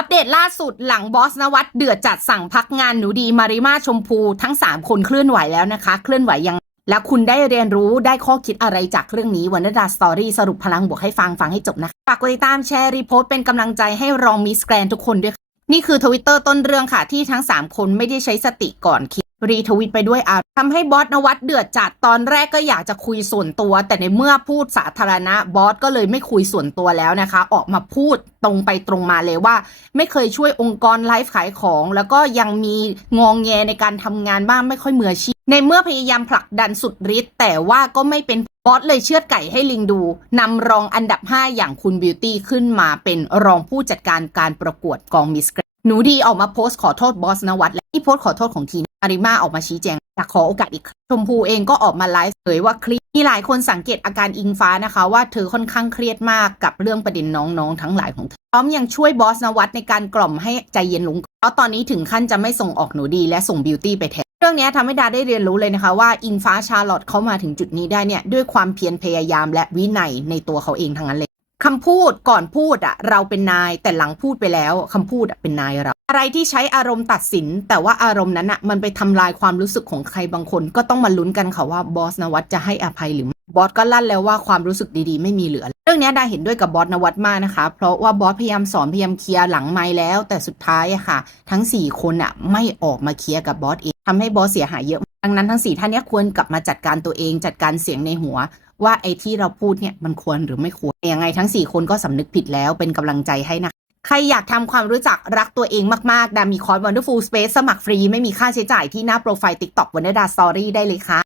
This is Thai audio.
อัปเดตล่าสุดหลังบอสนวัตเดือดจัดสั่งพักงานหนูดีมาริมาชมพูทั้ง 3 คนเคลื่อนไหวแล้วนะคะ เคลื่อนไหวยัง แล้วคุณได้เรียนรู้ได้ข้อคิดอะไรจากเรื่องนี้วันนดาสตอรี่สรุปพลังบวกให้ฟังฟังให้จบนะคะฝากกดติดตามแชร์รีโพสต์เป็นกำลังใจให้รองมิสแกรนทุกคนด้วยค่ะนี่คือทวิตเตอร์ต้นเรื่องค่ะที่ทั้ง 3 คนไม่ได้ใช้สติก่อนคิด รีทวิตไปด้วยอารมณ์ทำให้บอสนวัตเดือดจัดตอนแรกก็อยากจะคุยส่วนตัว แต่ในเมื่อพูดสาธารณะบอสก็เลยไม่คุยส่วนตัวแล้วนะคะ ออกมาพูดตรงไปตรงมาเลยว่า ไม่เคยช่วยองค์กรไลฟ์ขายของ แล้วก็ยังมีงองแงในการทำงานบ้างไม่ค่อยมืออาชีพในเมื่อพยายามผลักดันสุดฤทธิ์แต่ว่าก็ไม่เป็นบอสเลยเชือดไก่ให้ลิงดูนำรองอันดับ 5 อย่างคุณบิวตี้ขึ้นมาเป็นรองผู้จัดการการประกวดกองมิสแกรนหนูดีออกมาโพสต์ขอโทษบอสนวัตและที่โพสต์ขอโทษของที อาริมาออกมาชี้แจงอยากขอโอกาสอีก ชมพูเองก็ออกมาไลฟ์เผยว่าคลิปมีหลายคนสังเกตอาการอิงฟ้านะคะ ว่าเธอค่อนข้างเครียดมากกับเรื่องประเด็นน้องๆ ทั้งหลายของเธอพร้อมยังช่วยบอสนวัตในการกล่อมให้ใจเย็นลงเพราะตอนนี้ถึงขั้นจะไม่ส่งออกหนูดีและส่งบิวตี้ไปแทนเรื่องนี้ทำให้ดาได้เรียนรู้เลยนะคะว่าอิงฟ้าชาร์ลอตเขามาถึงจุดนี้ได้เนี่ยด้วยความเพียรพยายามและวินัยในตัวเขาเองทั้งนั้นเลย คำพูดก่อนพูดอะเราเป็นนาย แต่หลังพูดไปแล้วคำพูดอะเป็นนายเรา อะไรที่ใช้อารมณ์ตัดสิน แต่ว่าอารมณ์นั้นอะมันไปทำลายความรู้สึกของใครบางคน ก็ต้องมาลุ้นกันค่ะว่าบอสนวัตจะให้อภัยหรือไม่บอสก็ลั่นแล้วว่าความรู้สึกดีๆ ไม่มีเหลือ เรื่องนี้ดาเห็นด้วยกับบอสนวัตมากนะคะ เพราะว่าบอสพยายามสอนพยายามเคลียร์หลังไม้แล้ว แต่สุดท้ายอะค่ะ ทั้ง 4 คนอะไม่ออกมาเคลียร์กับบอสเองทำให้บอสเสียหายเยอะ ดังนั้นทั้งสี่ท่านเนี้ยควรกลับมาจัดการตัวเองจัดการเสียงในหัว ว่าไอ้ที่เราพูดเนี่ยมันควรหรือไม่ควรยังไงทั้งสี่คนก็สำนึกผิดแล้วเป็นกำลังใจให้นะใครอยากทำความรู้จักรักตัวเองมากๆดามีคอร์ส Wonderful Space สมัครฟรีไม่มีค่าใช้จ่ายที่หน้าโปรไฟล์ TikTok วันดอร์ดาสตอรี่ได้เลยค่ะ